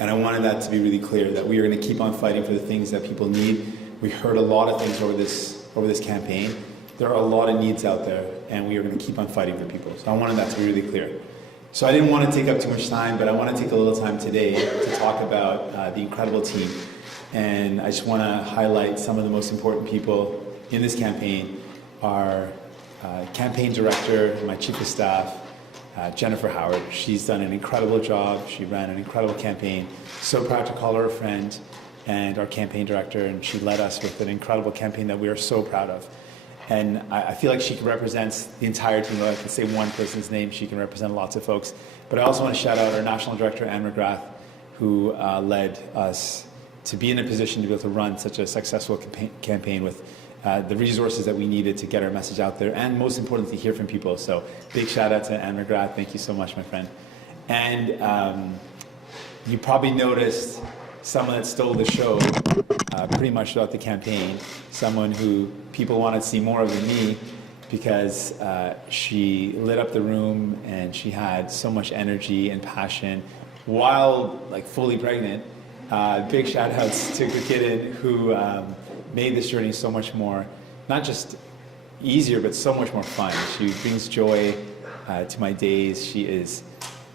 And I wanted that to be really clear, that we are going to keep on fighting for the things that people need. We heard a lot of things over this campaign. There are a lot of needs out there, and we are going to keep on fighting for people. So I wanted that to be really clear. So I didn't want to take up too much time, but I want to take a little time today to talk about the incredible team. And I just want to highlight some of the most important people in this campaign. Our campaign director, my chief of staff, Jennifer Howard. She's done an incredible job. She ran an incredible campaign. So proud to call her a friend, and our campaign director, and she led us with an incredible campaign that we are so proud of. And I feel like she represents the entire team. I can say one person's name, she can represent lots of folks. But I also want to shout out our national director, Anne McGrath, who led us to be in a position to be able to run such a successful campaign with the resources that we needed to get our message out there, and most importantly, hear from people. So big shout out to Anne McGrath. Thank you so much, my friend. And you probably noticed someone that stole the show pretty much throughout the campaign, someone who people wanted to see more of than me, because she lit up the room and she had so much energy and passion while like fully pregnant. Big shout outs to Gurkidin, who made this journey so much more, not just easier, but so much more fun. She brings joy to my days. She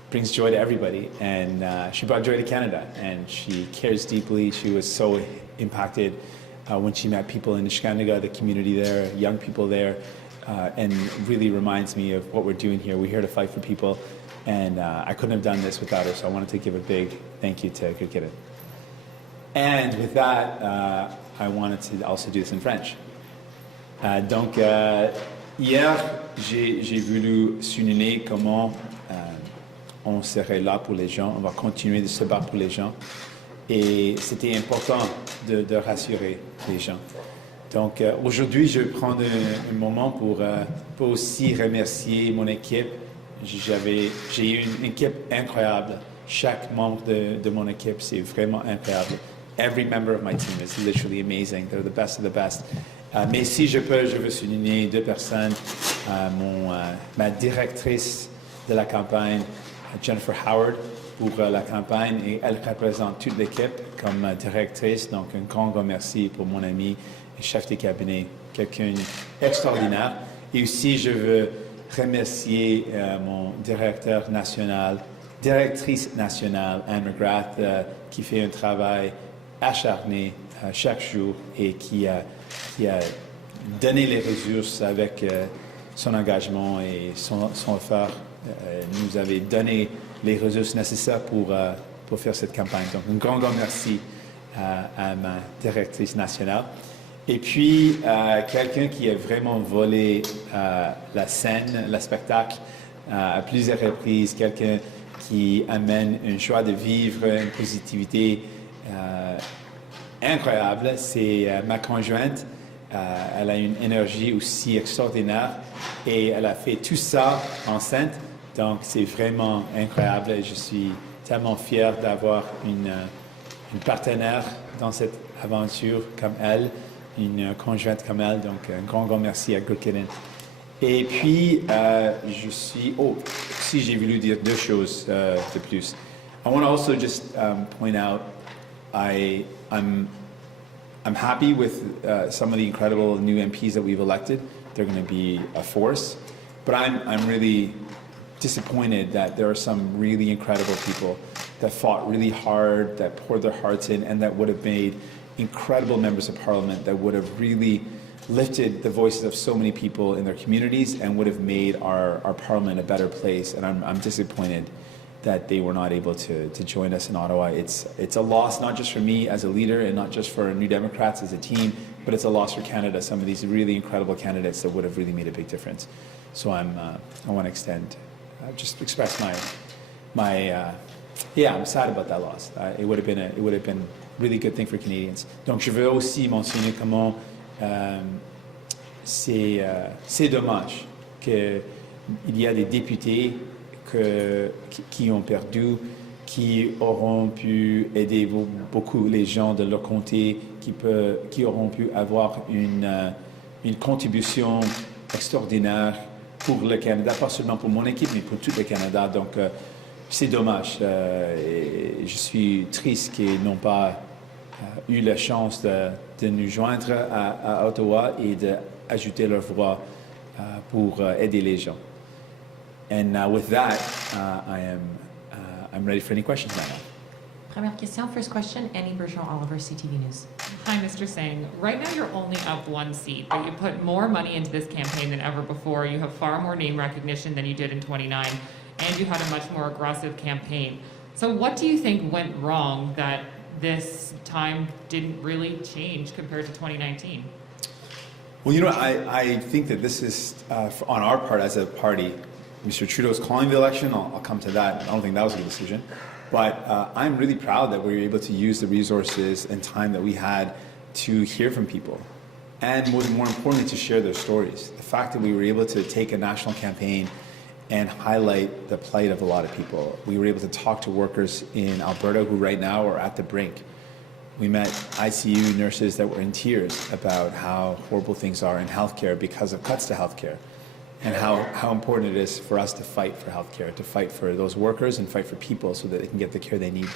brings joy to everybody, and she brought joy to Canada, and she cares deeply. She was so impacted when she met people in Niskandiga, the community there, young people there, and really reminds me of what we're doing here. We're here to fight for people, and I couldn't have done this without her, so I wanted to give a big thank you to Gurkidin. And with that, I wanted to also do this in French. Donc, hier, j'ai voulu souligner comment on serait là pour les gens, on va continuer de se battre pour les gens. Et c'était important de rassurer les gens. Donc aujourd'hui, je vais prendre un moment pour aussi remercier mon équipe. J'ai eu une équipe incroyable. Chaque membre de mon équipe, c'est vraiment incroyable. Every member of my team is literally amazing. They're the best of the best. Mais si je veux souligner deux personnes. Ma directrice de la campagne, Jennifer Howard, pour la campagne, et elle représente toute l'équipe comme directrice. Donc un grand merci pour mon ami et chef de cabinet, quelqu'un d'extraordinaire. Et aussi je veux remercier mon directrice nationale, Anne McGrath, qui fait un travail acharné chaque jour et qui a donné les ressources avec son engagement et son effort. Nous avait donné les ressources nécessaires pour faire cette campagne. Donc un grand merci à ma directrice nationale. Et puis quelqu'un qui a vraiment volé la scène, le spectacle à plusieurs reprises, quelqu'un qui amène une joie de vivre, une positivité incroyable, c'est ma conjointe. Elle a une énergie aussi extraordinaire et elle a fait tout ça enceinte. Donc c'est vraiment incroyable. Je suis tellement fier d'avoir une partenaire dans cette aventure comme elle, une conjointe comme elle. Donc un grand merci à Gurkidin. Et puis si j'ai voulu dire deux choses de plus. I want to also just point out I'm happy with some of the incredible new MPs that we've elected. They're going to be a force, but I'm really disappointed that there are some really incredible people that fought really hard, that poured their hearts in, and that would have made incredible members of parliament, that would have really lifted the voices of so many people in their communities and would have made our parliament a better place. And I'm disappointed that they were not able to join us in Ottawa. It's a loss, not just for me as a leader and not just for New Democrats as a team, but it's a loss for Canada, some of these really incredible candidates that would have really made a big difference. So I want to just express I'm sad about that loss. It would have been a really good thing for Canadians. Donc je veux aussi mentionner comment c'est dommage qu'il y a des députés qui ont perdu, qui auront pu aider beaucoup les gens de leur comté, qui auront pu avoir une contribution extraordinaire pour le Canada, pas seulement pour mon équipe, mais pour tout le Canada. Donc, c'est dommage. Et je suis triste qu'ils n'ont pas eu la chance de nous joindre à Ottawa et d'ajouter leur voix pour aider les gens. And with that, I'm ready for any questions now. Première question, first question, Annie Bergeron, Oliver, CTV News. Hi, Mr. Singh. Right now you're only up one seat, but you put more money into this campaign than ever before. You have far more name recognition than you did in 29, and you had a much more aggressive campaign. So what do you think went wrong that this time didn't really change compared to 2019? Well, you know, I think that this is, on our part as a party, Mr. Trudeau's calling the election. I'll come to that. I don't think that was a good decision. But I'm really proud that we were able to use the resources and time that we had to hear from people. And more importantly, to share their stories. The fact that we were able to take a national campaign and highlight the plight of a lot of people. We were able to talk to workers in Alberta who right now are at the brink. We met ICU nurses that were in tears about how horrible things are in healthcare because of cuts to healthcare. And how important it is for us to fight for healthcare, to fight for those workers and fight for people so that they can get the care they need.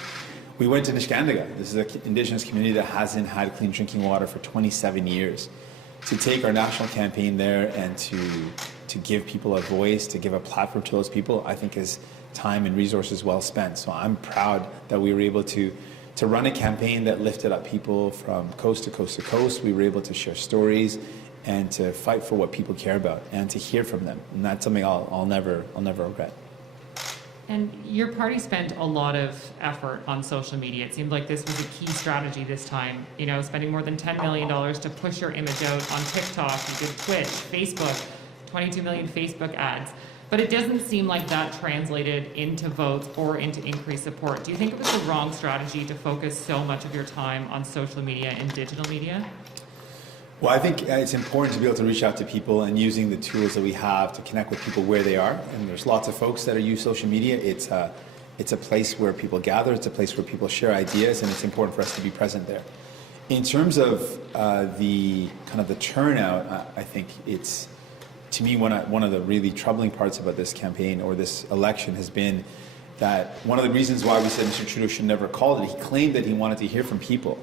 We went to Niskandiga. This is an Indigenous community that hasn't had clean drinking water for 27 years. To take our national campaign there and to give people a voice, to give a platform to those people, I think is time and resources well spent. So I'm proud that we were able to run a campaign that lifted up people from coast to coast to coast. We were able to share stories and to fight for what people care about and to hear from them. And that's something I'll never regret. And your party spent a lot of effort on social media. It seemed like this was a key strategy this time, you know, spending more than $10 million to push your image out on TikTok, you did Twitch, Facebook, 22 million Facebook ads. But it doesn't seem like that translated into votes or into increased support. Do you think it was the wrong strategy to focus so much of your time on social media and digital media? Well, I think it's important to be able to reach out to people and using the tools that we have to connect with people where they are. And there's lots of folks that use social media. It's a place where people gather. It's a place where people share ideas, and it's important for us to be present there. In terms of the turnout, I think it's, to me, one of the really troubling parts about this campaign or this election has been that one of the reasons why we said Mr. Trudeau should never call it, he claimed that he wanted to hear from people.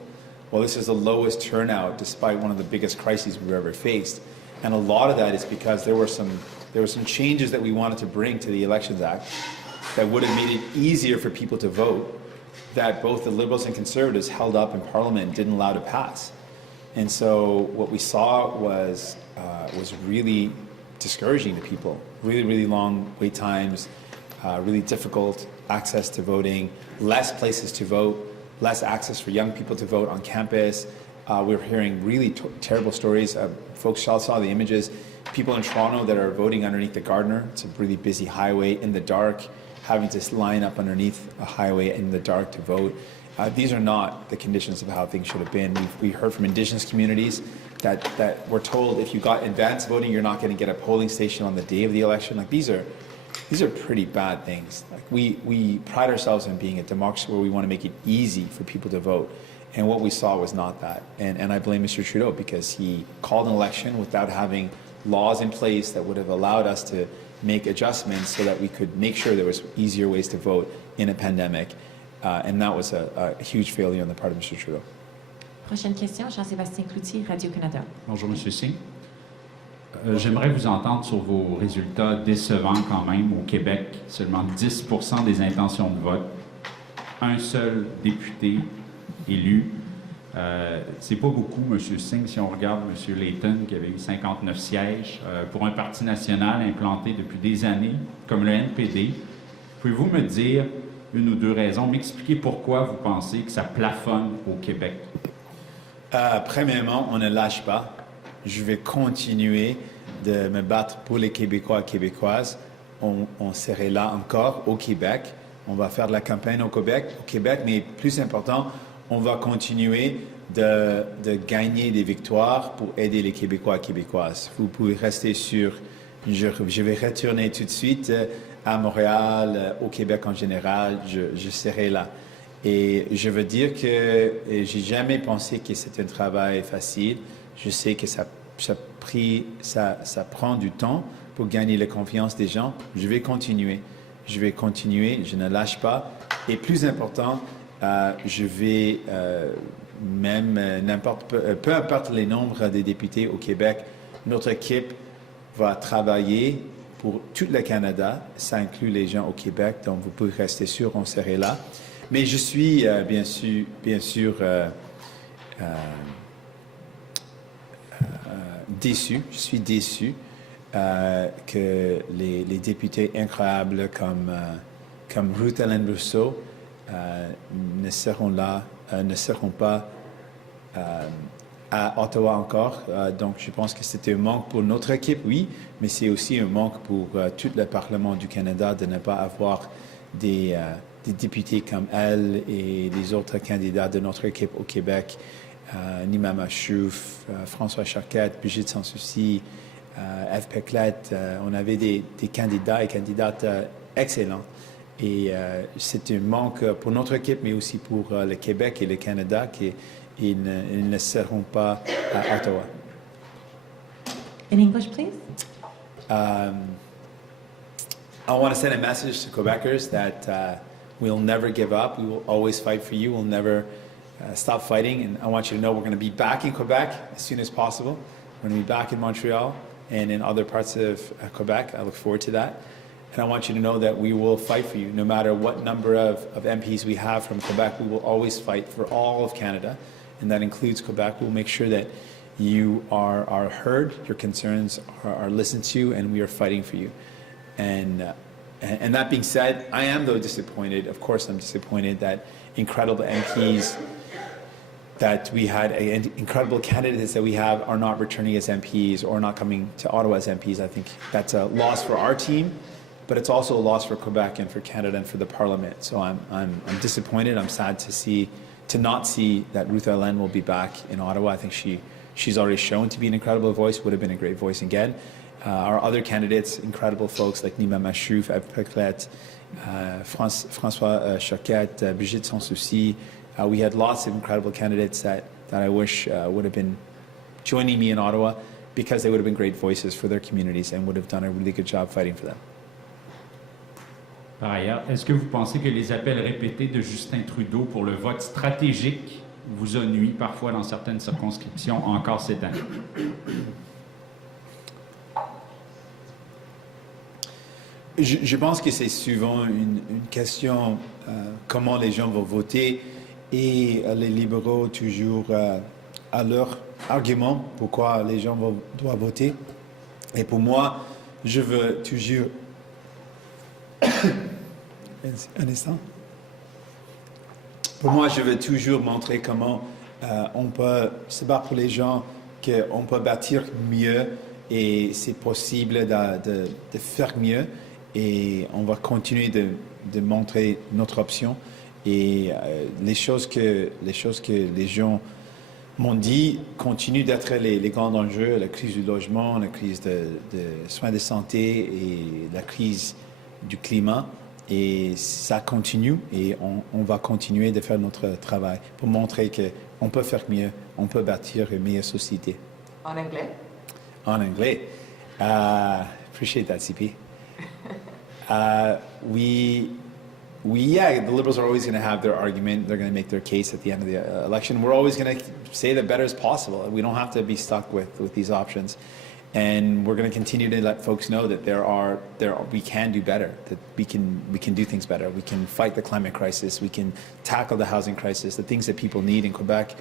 Well, this is the lowest turnout despite one of the biggest crises we've ever faced. And a lot of that is because there were some changes that we wanted to bring to the Elections Act that would have made it easier for people to vote, that both the Liberals and Conservatives held up in Parliament and didn't allow to pass. And so what we saw was really discouraging to people. Really, really long wait times, really difficult access to voting, less places to vote, less access for young people to vote on campus. We're hearing really terrible stories. Folks saw the images. People in Toronto that are voting underneath the Gardiner. It's a really busy highway in the dark, having to line up underneath a highway in the dark to vote. These are not the conditions of how things should have been. We heard from Indigenous communities that were told if you got advance voting, you're not going to get a polling station on the day of the election. Like these are pretty bad things. Like we pride ourselves in being a democracy where we want to make it easy for people to vote. And what we saw was not that. And I blame Mr. Trudeau because he called an election without having laws in place that would have allowed us to make adjustments so that we could make sure there was easier ways to vote in a pandemic. And that was a huge failure on the part of Mr. Trudeau. Prochaine question, Jean-Sébastien Cloutier, Radio-Canada. Bonjour, M. Singh. J'aimerais vous entendre sur vos résultats décevants quand même au Québec. Seulement 10% des intentions de vote. Un seul député élu. C'est pas beaucoup, M. Singh, si on regarde M. Layton, qui avait eu 59 sièges, pour un parti national implanté depuis des années, comme le NPD. Pouvez-vous me dire une ou deux raisons, m'expliquer pourquoi vous pensez que ça plafonne au Québec? Premièrement, on ne lâche pas. Je vais continuer de me battre pour les Québécois et Québécoises. On serait là encore au Québec. On va faire de la campagne au Québec, mais plus important, on va continuer de gagner des victoires pour aider les Québécois et Québécoises. Vous pouvez rester sûr. Je vais retourner tout de suite à Montréal, au Québec en général. Je serai là. Et je veux dire que j'ai jamais pensé que c'était un travail facile. Je sais que ça prend du temps pour gagner la confiance des gens. Je vais continuer. je vais continuer, je ne lâche pas. Et plus important, je vais même, peu importe les nombres des députés au Québec, notre équipe va travailler pour tout le Canada. Ça inclut les gens au Québec, donc vous pouvez rester sûr, on serait là. Mais je suis bien sûr déçu. Je suis déçu que les députés incroyables comme Ruth Ellen Rousseau ne seront pas à Ottawa encore. Donc, je pense que c'était un manque pour notre équipe, oui, mais c'est aussi un manque pour tout le Parlement du Canada de ne pas avoir des députés comme elle et les autres candidats de notre équipe au Québec, Nima Machouf, François Charquette, Brigitte Sans-Souci, F. Peclette. On avait des candidats et candidates excellents. Et c'est un manque pour notre équipe, mais aussi pour le Québec et le Canada, qu'ils ne seront pas à Ottawa. In English, please. I want to send a message to Quebecers that we'll never give up. We will always fight for you. We'll never stop fighting. And I want you to know we're going to be back in Quebec as soon as possible. We're going to be back in Montreal and in other parts of Quebec. I look forward to that. And I want you to know that we will fight for you. No matter what number of MPs we have from Quebec, we will always fight for all of Canada. And that includes Quebec. We'll make sure that you are heard, your concerns are listened to, and we are fighting for you. And that being said, I am, though, disappointed. Of course, I'm disappointed that incredible MPs that we had, incredible candidates that we have are not returning as MPs or not coming to Ottawa as MPs. I think that's a loss for our team, but it's also a loss for Quebec and for Canada and for the Parliament. So I'm disappointed. I'm sad to not see that Ruth Ellen will be back in Ottawa. I think she's already shown to be an incredible voice, would have been a great voice again. Our other candidates, incredible folks like Nima Machouf, Eve Peclette, François Choquette, Brigitte Sans-Souci. We had lots of incredible candidates that I wish would have been joining me in Ottawa because they would have been great voices for their communities and would have done a really good job fighting for them. Par ailleurs, est-ce que vous pensez que les appels répétés de Justin Trudeau pour le vote stratégique vous a nui parfois dans certaines circonscriptions encore cette année? Je pense que c'est souvent une question comment les gens vont voter et les libéraux toujours à leur argument pourquoi les gens doivent voter. Et pour moi, je veux toujours... Un instant. Pour moi, je veux toujours montrer comment on peut se battre pour les gens, qu'on peut bâtir mieux et c'est possible de faire mieux. Et on va continuer de montrer notre option. Et les choses que les gens m'ont dit continuent d'être les grands enjeux, la crise du logement, la crise de soins de santé et la crise du climat. Et ça continue et on va continuer de faire notre travail pour montrer qu'on peut faire mieux, on peut bâtir une meilleure société. En anglais? En anglais. Appreciate that, CP. Yeah, the Liberals are always going to have their argument. They're going to make their case at the end of the election. We're always going to say that better is possible. We don't have to be stuck with these options. And we're going to continue to let folks know that we can do better, that we can do things better. We can fight the climate crisis. We can tackle the housing crisis, the things that people need in Quebec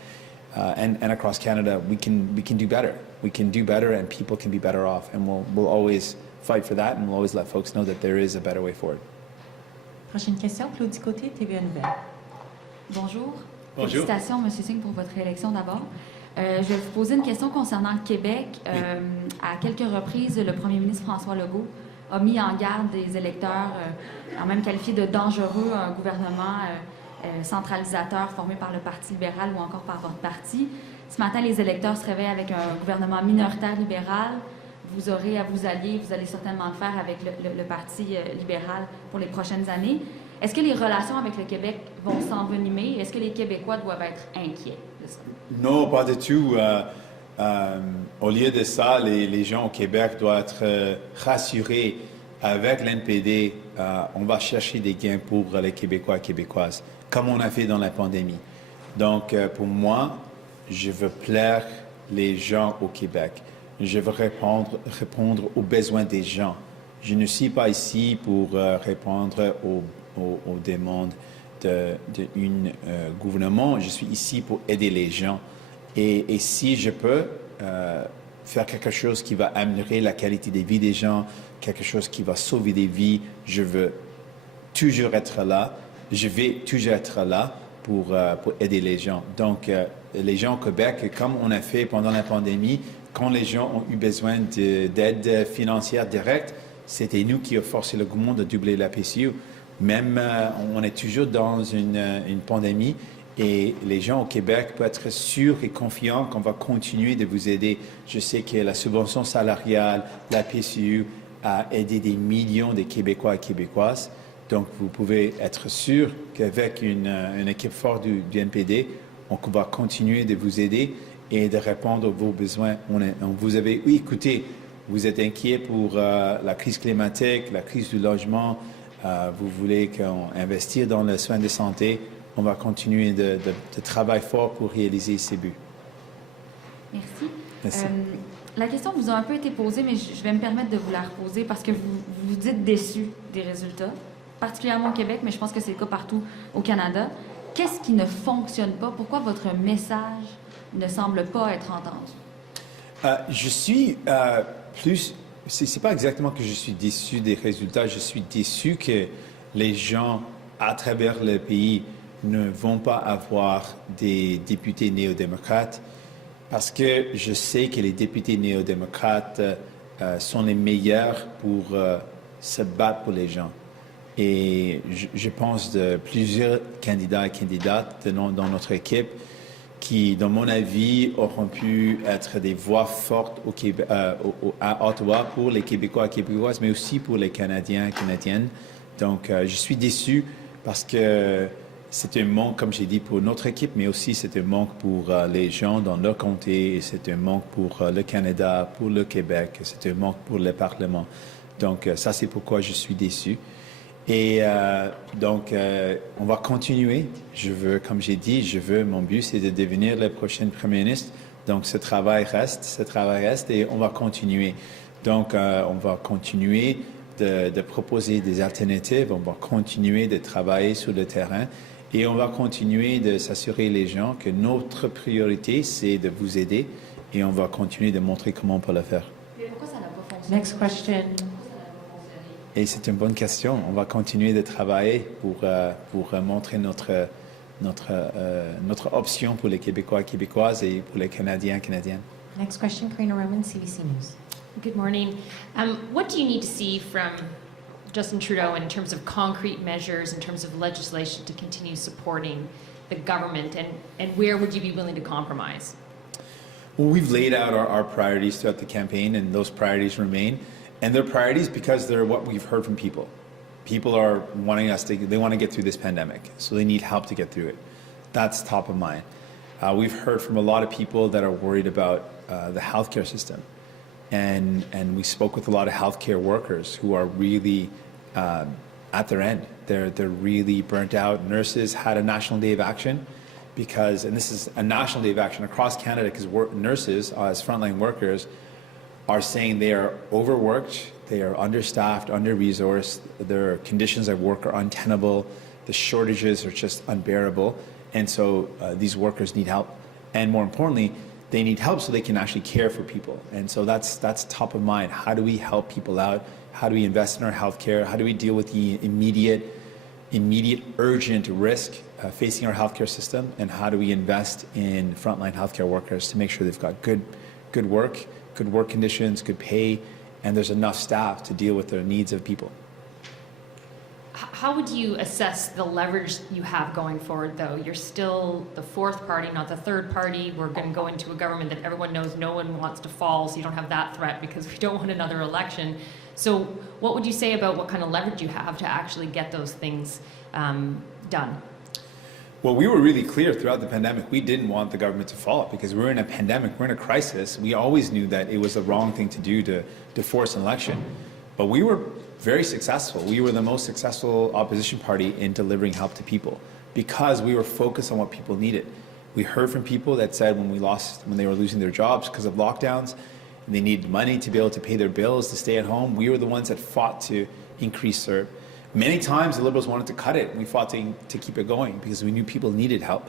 and across Canada. We can do better. We can do better, and people can be better off. And we'll always fight for that, and we'll always let folks know that there is a better way forward. Prochaine question, Claudie Côté, TVA Nouvelle. Bonjour. Bonjour. Félicitations, M. Singh, pour votre élection d'abord. Je vais vous poser une question concernant le Québec. À quelques reprises, le premier ministre François Legault a mis en garde des électeurs, a même qualifié de dangereux un gouvernement centralisateur formé par le Parti libéral ou encore par votre parti. Ce matin, les électeurs se réveillent avec un gouvernement minoritaire libéral. Vous aurez à vous allier, vous allez certainement le faire avec le Parti libéral pour les prochaines années. Est-ce que les relations avec le Québec vont s'envenimer? Est-ce que les Québécois doivent être inquiets de ça? Non, pas du tout. Au lieu de ça, les gens au Québec doivent être rassurés avec l'NPD, on va chercher des gains pour les Québécois et Québécoises, comme on a fait dans la pandémie. Donc, pour moi, je veux plaire les gens au Québec. Je veux répondre aux besoins des gens. Je ne suis pas ici pour répondre aux demandes d'un gouvernement. Je suis ici pour aider les gens. Et si je peux faire quelque chose qui va améliorer la qualité de vie des gens, quelque chose qui va sauver des vies, je veux toujours être là. Je vais toujours être là pour aider les gens. Donc, les gens au Québec, comme on a fait pendant la pandémie, quand les gens ont eu besoin d'aide financière directe, c'était nous qui avons forcé le gouvernement de doubler la PCU. Même, on est toujours dans une pandémie et les gens au Québec peuvent être sûrs et confiants qu'on va continuer de vous aider. Je sais que la subvention salariale, la PCU, a aidé des millions de Québécois et Québécoises. Donc, vous pouvez être sûr qu'avec une équipe forte du NPD, on va continuer de vous aider et de répondre à vos besoins. Vous avez écouté, vous êtes inquiet pour la crise climatique, la crise du logement. Vous voulez qu'on investisse dans le soin de santé. On va continuer de travailler fort pour réaliser ces buts. Merci. Merci. La question vous a un peu été posée, mais je vais me permettre de vous la reposer parce que vous dites déçu des résultats, particulièrement au Québec, mais je pense que c'est le cas partout au Canada. Qu'est-ce qui ne fonctionne pas? Pourquoi votre message ne semble pas être entendu? Je suis plus... C'est pas exactement que je suis déçu des résultats. Je suis déçu que les gens à travers le pays ne vont pas avoir des députés néo-démocrates parce que je sais que les députés néo-démocrates sont les meilleurs pour se battre pour les gens. Et je pense de plusieurs candidats et candidates dans notre équipe qui, dans mon avis, auront pu être des voix fortes au Québec, à Ottawa pour les Québécois et Québécoises, mais aussi pour les Canadiens et Canadiennes. Donc, je suis déçu parce que c'est un manque, comme j'ai dit, pour notre équipe, mais aussi c'est un manque pour les gens dans leur comté, et c'est un manque pour le Canada, pour le Québec, c'est un manque pour le Parlement. Donc, ça, c'est pourquoi je suis déçu. Et donc, on va continuer. Je veux, comme j'ai dit, mon but, c'est de devenir le prochain Premier ministre. Donc, ce travail reste et on va continuer. Donc, on va continuer de proposer des alternatives, on va continuer de travailler sur le terrain et on va continuer de s'assurer les gens que notre priorité, c'est de vous aider et on va continuer de montrer comment on peut le faire. Mais pourquoi ça n'a pas fonctionné? Next question. Et c'est une bonne question. On va continuer de travailler pour montrer notre option pour les Québécois et Québécoises et pour les Canadiens et Canadiennes. Next question, Karina Roman, CBC News. Good morning. What do you need to see from Justin Trudeau in terms of concrete measures, in terms of legislation to continue supporting the government, and where would you be willing to compromise? Well, we've laid out our priorities throughout the campaign, and those priorities remain. And they're priorities because they're what we've heard from people. People are wanting they want to get through this pandemic, so they need help to get through it. That's top of mind. We've heard from a lot of people that are worried about the healthcare system. And we spoke with a lot of healthcare workers who are really at their end. They're really burnt out. Nurses had a National Day of Action because, and this is a National Day of Action across Canada because nurses as frontline workers are saying they are overworked, they are understaffed, under-resourced, their conditions at work are untenable, the shortages are just unbearable, and so these workers need help. And more importantly, they need help so they can actually care for people. And so that's top of mind. How do we help people out? How do we invest in our healthcare? How do we deal with the immediate urgent risk facing our healthcare system? And how do we invest in frontline healthcare workers to make sure they've got good work conditions, good pay, and there's enough staff to deal with the needs of people. How would you assess the leverage you have going forward, though? You're still the fourth party, not the third party. We're going to go into a government that everyone knows no one wants to fall, so you don't have that threat because we don't want another election. So what would you say about what kind of leverage you have to actually get those things done? Well, we were really clear throughout the pandemic. We didn't want the government to fall because we're in a pandemic, we're in a crisis. We always knew that it was the wrong thing to do to force an election. But we were very successful. We were the most successful opposition party in delivering help to people because we were focused on what people needed. We heard from people that said when they were losing their jobs because of lockdowns, and they needed money to be able to pay their bills, to stay at home. We were the ones that fought to increase CERB. Many times the Liberals wanted to cut it. We fought to keep it going because we knew people needed help.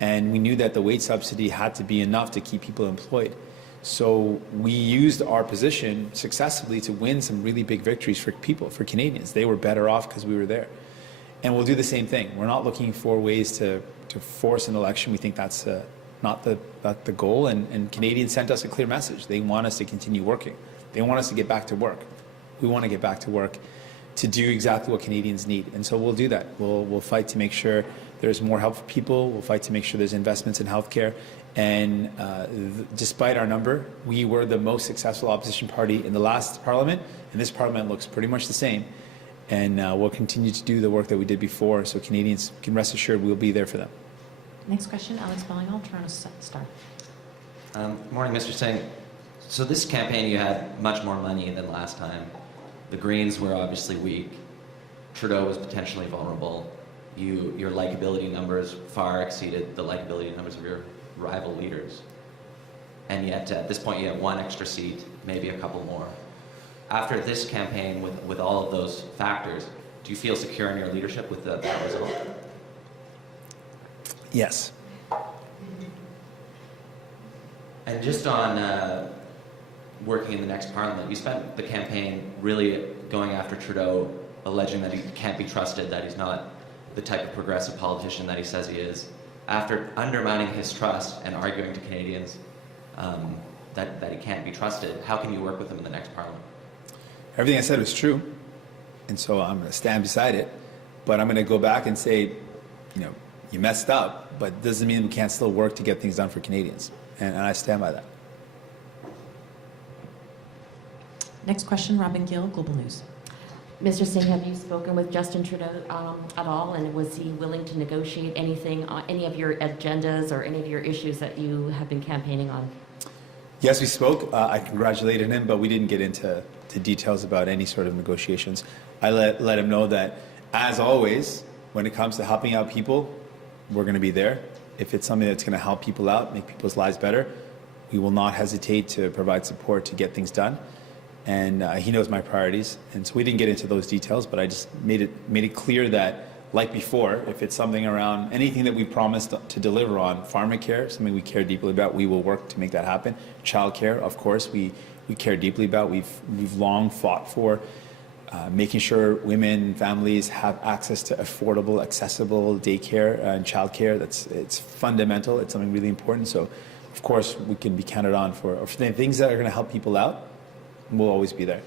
And we knew that the wage subsidy had to be enough to keep people employed. So we used our position successfully to win some really big victories for people, for Canadians. They were better off because we were there. And we'll do the same thing. We're not looking for ways to force an election. We think that's not the goal. And Canadians sent us a clear message. They want us to continue working. They want us to get back to work. We want to get back to work to do exactly what Canadians need. And so we'll do that. We'll fight to make sure there's more help for people. We'll fight to make sure there's investments in healthcare. And despite our number, we were the most successful opposition party in the last parliament. And this parliament looks pretty much the same. And we'll continue to do the work that we did before. So Canadians can rest assured we'll be there for them. Next question, Alex Bellingham, Toronto Star. Morning, Mr. Singh. So this campaign, you had much more money than last time. The Greens were obviously weak. Trudeau was potentially vulnerable. Your likability numbers far exceeded the likability numbers of your rival leaders. And yet, at this point, you have one extra seat, maybe a couple more. After this campaign, with all of those factors, do you feel secure in your leadership with that result? Yes. And just on working in the next parliament, you spent the campaign really going after Trudeau, alleging that he can't be trusted, that he's not the type of progressive politician that he says he is. After undermining his trust and arguing to Canadians that he can't be trusted, how can you work with him in the next parliament? Everything I said was true, and so I'm going to stand beside it. But I'm going to go back and say, you messed up, but doesn't mean we can't still work to get things done for Canadians. And I stand by that. Next question, Robin Gill, Global News. Mr. Singh, have you spoken with Justin Trudeau at all, and was he willing to negotiate anything, any of your agendas or any of your issues that you have been campaigning on? Yes, we spoke. I congratulated him, but we didn't get into details about any sort of negotiations. I let him know that, as always, when it comes to helping out people, we're going to be there. If it's something that's going to help people out, make people's lives better, we will not hesitate to provide support to get things done. And he knows my priorities, and so we didn't get into those details, but I just made it clear that, like before, if it's something around anything that we promised to deliver on, pharmacare, something we care deeply about, we will work to make that happen. Childcare, of course, we care deeply about. We've long fought for making sure women and families have access to affordable, accessible daycare and childcare. It's fundamental. It's something really important. So, of course, we can be counted on for the things that are going to help people out. We'll always be there.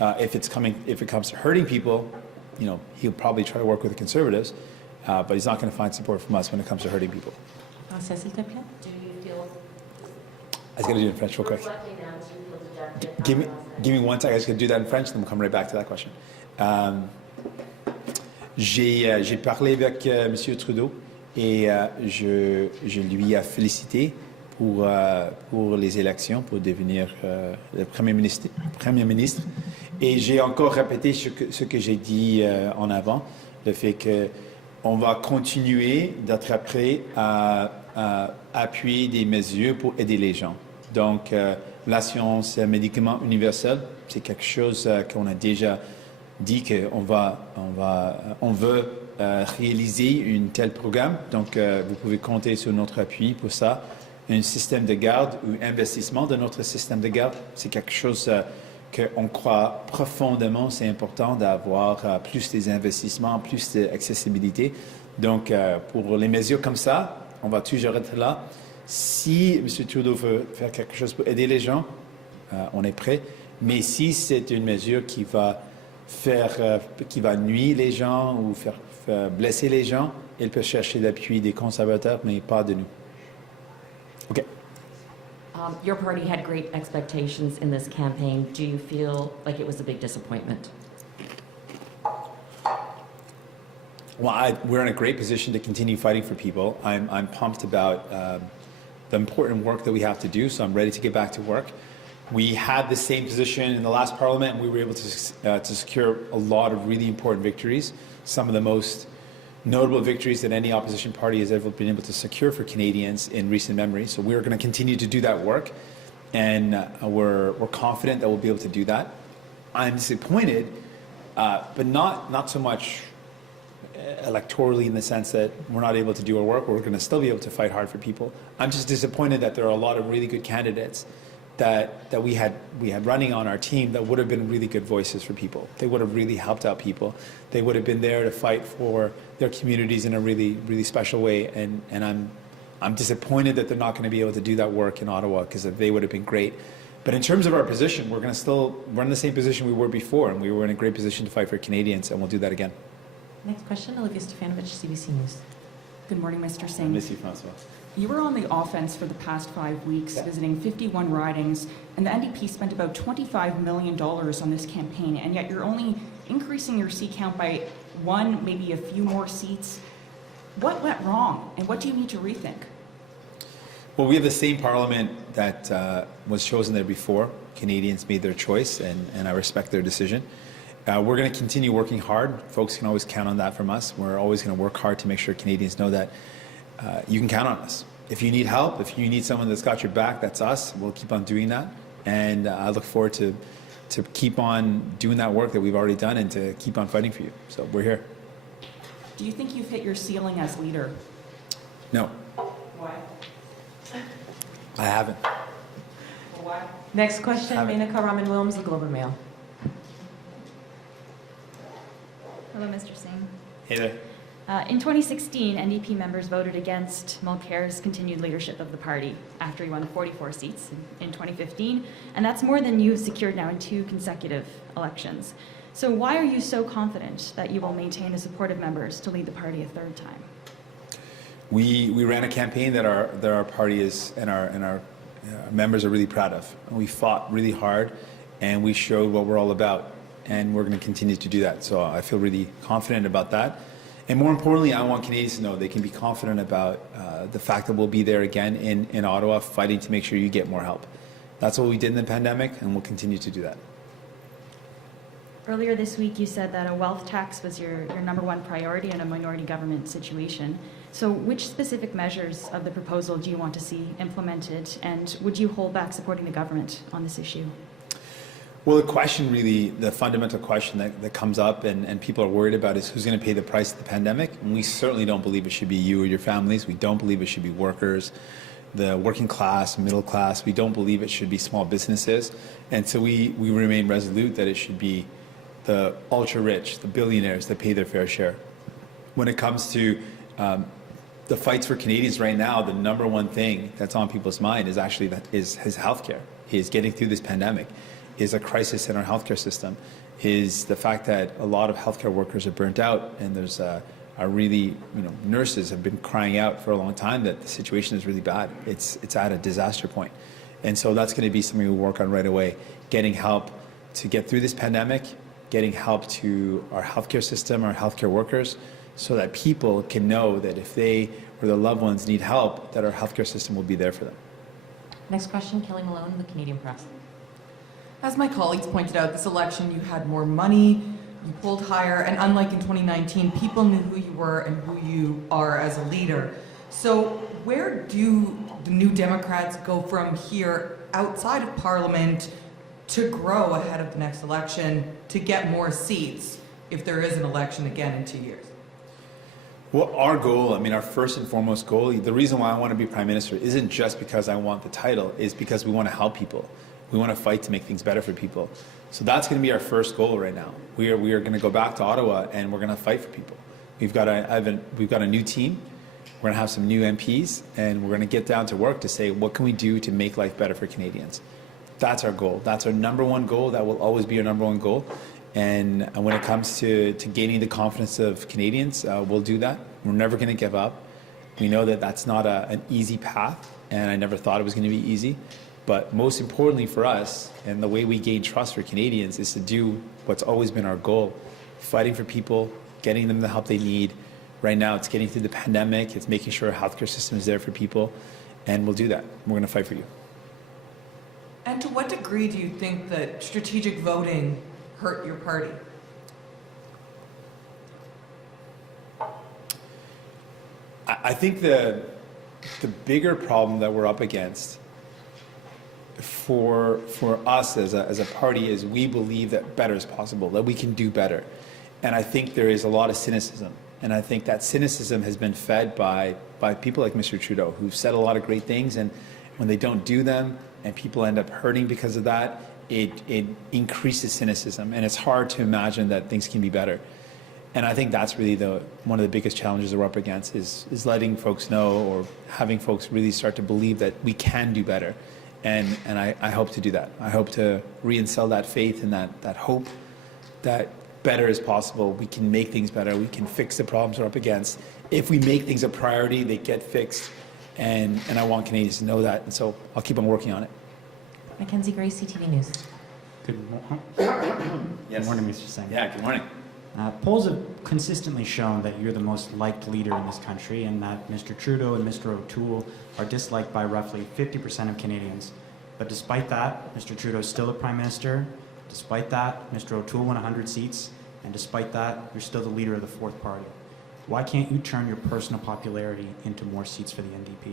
If it comes to hurting people, he'll probably try to work with the Conservatives, but he's not going to find support from us when it comes to hurting people. Français, s'il te plaît. Do you feel... I was going to do it in French real quick. Give me one second. I just going to do that in French, then we'll come right back to that question. J'ai parlé avec M. Trudeau et je lui ai félicité pour les élections, pour devenir le Premier ministre. Et j'ai encore répété ce que j'ai dit en avant, le fait qu'on va continuer d'être prêt à appuyer des mesures pour aider les gens. Donc, l'assurance médicaments universelle, c'est quelque chose qu'on a déjà dit qu'on veut réaliser un tel programme. Donc, vous pouvez compter sur notre appui pour ça. Un système de garde ou investissement dans notre système de garde, c'est quelque chose qu'on croit profondément, c'est important d'avoir plus des investissements, plus d'accessibilité. Donc, pour les mesures comme ça, on va toujours être là. Si M. Trudeau veut faire quelque chose pour aider les gens, on est prêt. Mais si c'est une mesure qui va nuire les gens ou faire blesser les gens, il peut chercher l'appui des conservateurs, mais pas de nous. Okay. Your party had great expectations in this campaign. Do you feel like it was a big disappointment? Well, we're in a great position to continue fighting for people. I'm pumped about the important work that we have to do, so I'm ready to get back to work. We had the same position in the last parliament, and we were able to secure a lot of really important victories, some of the most notable victories that any opposition party has ever been able to secure for Canadians in recent memory. So we're going to continue to do that work, and we're confident that we'll be able to do that. I'm disappointed, but not so much electorally in the sense that we're not able to do our work. We're going to still be able to fight hard for people. I'm just disappointed that there are a lot of really good candidates that we had running on our team that would have been really good voices for people. They would have really helped out people. They would have been there to fight for their communities in a really, really special way. And I'm disappointed that they're not going to be able to do that work in Ottawa, because they would have been great. But in terms of our position, we're in the same position we were before, and we were in a great position to fight for Canadians, and we'll do that again. Next question, Olivia Stefanovich, CBC News. Good morning, Mr. I Singh. miss you, Francois. You were on the offense for the past 5 weeks, visiting 51 ridings, and the NDP spent about $25 million on this campaign, and yet you're only increasing your seat count by one, maybe a few more seats. What went wrong, and what do you need to rethink? Well, we have the same parliament that was chosen there before. Canadians made their choice, and I respect their decision. We're going to continue working hard. Folks can always count on that from us. We're always going to work hard to make sure Canadians know that you can count on us. If you need help, if you need someone that's got your back, that's us. We'll keep on doing that. And I look forward to keep on doing that work that we've already done and to keep on fighting for you. So we're here. Do you think you've hit your ceiling as leader? No, Why? I haven't. Why? Next question, Have it. Menaka Raman-Williams, The Globe and Mail. Hello, Mr. Singh. Hey there. In 2016, NDP members voted against Mulcair's continued leadership of the party after he won 44 seats in 2015, and that's more than you've secured now in 2 consecutive elections. So why are you so confident that you will maintain the support of members to lead the party a 3rd time? We ran a campaign that our party is and our members are really proud of. We fought really hard, and we showed what we're all about, and we're going to continue to do that. So I feel really confident about that. And more importantly, I want Canadians to know they can be confident about the fact that we'll be there again in Ottawa, fighting to make sure you get more help. That's what we did in the pandemic, and we'll continue to do that. Earlier this week, you said that a wealth tax was your #1 priority in a minority government situation. So which specific measures of the proposal do you want to see implemented, and would you hold back supporting the government on this issue? Well, the fundamental question that comes up and people are worried about is who's going to pay the price of the pandemic. And we certainly don't believe it should be you or your families. We don't believe it should be workers, the working class, middle class. We don't believe it should be small businesses. And so we remain resolute that it should be the ultra-rich, the billionaires that pay their fair share. When it comes to the fights for Canadians right now, the #1 thing that's on people's mind is actually is healthcare, is getting through this pandemic, is a crisis in our healthcare system, is the fact that a lot of healthcare workers are burnt out, and there's nurses have been crying out for a long time that the situation is really bad. It's at a disaster point. And so that's going to be something we work on right away, getting help to get through this pandemic, getting help to our healthcare system, our healthcare workers, so that people can know that if they or their loved ones need help, that our healthcare system will be there for them. Next question, Kelly Malone, The Canadian Press. As my colleagues pointed out, this election you had more money, you pulled higher, and unlike in 2019, people knew who you were and who you are as a leader. So where do the New Democrats go from here outside of Parliament to grow ahead of the next election to get more seats if there is an election again in 2 years? Well, our goal, our first and foremost goal, the reason why I want to be Prime Minister isn't just because I want the title, is because we want to help people. We want to fight to make things better for people. So that's going to be our first goal right now. We are going to go back to Ottawa, and we're going to fight for people. We've got a new team. We're going to have some new MPs, and we're going to get down to work to say, what can we do to make life better for Canadians? That's our goal. That's our #1 goal. That will always be our #1 goal. And when it comes to gaining the confidence of Canadians, we'll do that. We're never going to give up. We know that that's not an easy path, and I never thought it was going to be easy. But most importantly for us, and the way we gain trust for Canadians, is to do what's always been our goal, fighting for people, getting them the help they need. Right now, it's getting through the pandemic, it's making sure our healthcare system is there for people, and we'll do that. We're going to fight for you. And to what degree do you think that strategic voting hurt your party? I think the bigger problem that we're up against for us as a party is we believe that better is possible, that we can do better. And I think there is a lot of cynicism. And I think that cynicism has been fed by people like Mr. Trudeau, who've said a lot of great things, and when they don't do them and people end up hurting because of that, it increases cynicism. And it's hard to imagine that things can be better. And I think that's really one of the biggest challenges that we're up against is letting folks know, or having folks really start to believe that we can do better. And I hope to do that. I hope to reinstill that faith and that hope that better is possible. We can make things better. We can fix the problems we're up against. If we make things a priority, they get fixed. And I want Canadians to know that. And so I'll keep on working on it. Mackenzie Gray, CTV News. Good morning. Yes. Good morning, Mr. Singh. Yeah, good morning. Polls have consistently shown that you're the most liked leader in this country, and that Mr. Trudeau and Mr. O'Toole are disliked by roughly 50% of Canadians. But despite that, Mr. Trudeau is still the Prime Minister. Despite that, Mr. O'Toole won 100 seats. And despite that, you're still the leader of the fourth party. Why can't you turn your personal popularity into more seats for the NDP?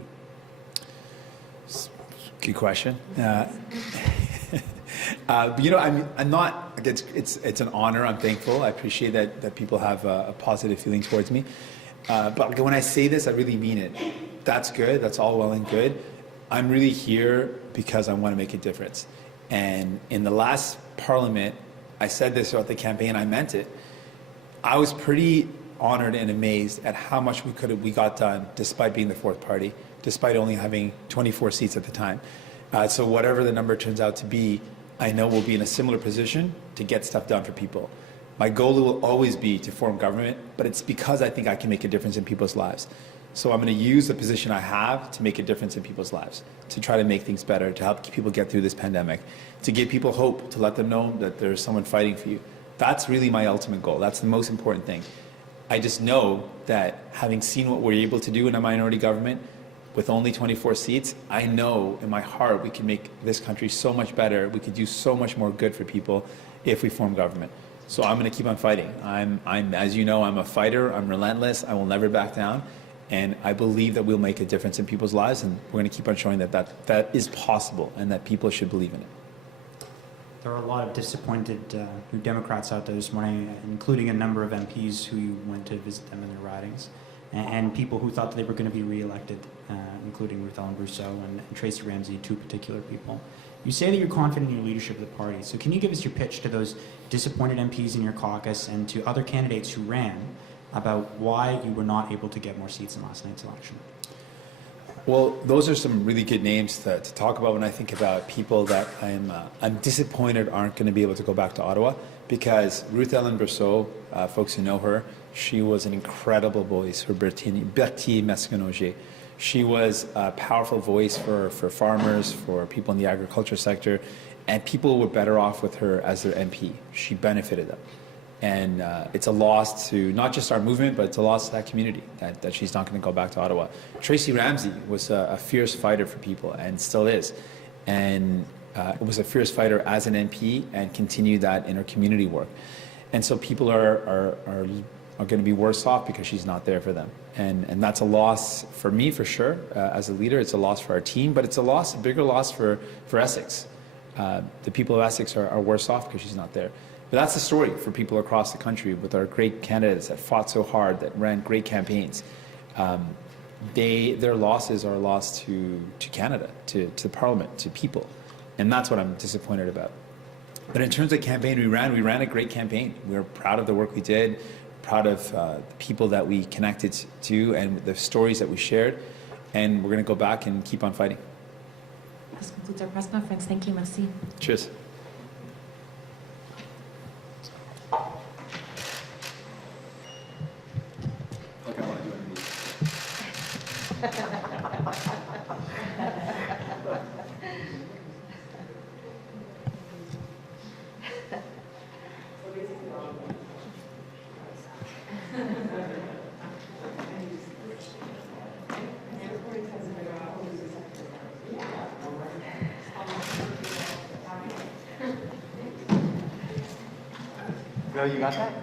Good question. But, you know, I'm not. It's an honor. I'm thankful. I appreciate that people have a positive feeling towards me. But when I say this, I really mean it. That's good. That's all well and good. I'm really here because I want to make a difference. And in the last Parliament, I said this throughout the campaign. I meant it. I was pretty honored and amazed at how much we got done, despite being the fourth party, despite only having 24 seats at the time. So whatever the number turns out to be, I know we'll be in a similar position to get stuff done for people. My goal will always be to form government, but it's because I think I can make a difference in people's lives. So I'm going to use the position I have to make a difference in people's lives, to try to make things better, to help people get through this pandemic, to give people hope, to let them know that there's someone fighting for you. That's really my ultimate goal. That's the most important thing. I just know that having seen what we're able to do in a minority government with only 24 seats, I know in my heart we can make this country so much better. We could do so much more good for people if we form government. So I'm going to keep on fighting. I'm, as you know, I'm a fighter. I'm relentless. I will never back down. And I believe that we'll make a difference in people's lives, and we're going to keep on showing that is possible and that people should believe in it. There are a lot of disappointed New Democrats out there this morning, including a number of MPs who you went to visit them in their ridings, and people who thought that they were going to be re-elected, including Ruth Ellen Brousseau and Tracy Ramsey, two particular people. You say that you're confident in your leadership of the party, so can you give us your pitch to those disappointed MPs in your caucus and to other candidates who ran about why you were not able to get more seats in last night's election? Well, those are some really good names to talk about when I think about people that I'm disappointed aren't going to be able to go back to Ottawa, because Ruth Ellen Brousseau, folks who know her, she was an incredible voice for Berthier Masconnaugier. She was a powerful voice for farmers, for people in the agriculture sector, and people were better off with her as their MP. She benefited them. And it's a loss to not just our movement, but it's a loss to that community, that she's not going to go back to Ottawa. Tracy Ramsey was a fierce fighter for people, and still is. And was a fierce fighter as an MP and continued that in her community work. And so people are going to be worse off because she's not there for them. And that's a loss for me, for sure, as a leader. It's a loss for our team, but it's a bigger loss for Essex. The people of Essex are worse off because she's not there. But that's the story for people across the country with our great candidates that fought so hard, that ran great campaigns. Their losses are a loss to Canada, to Parliament, to people. And that's what I'm disappointed about. But in terms of the campaign we ran a great campaign. We were proud of the work we did, proud of the people that we connected to and the stories that we shared. And we're going to go back and keep on fighting. This concludes our press conference. Thank you. Merci. Cheers. Bill, you got that?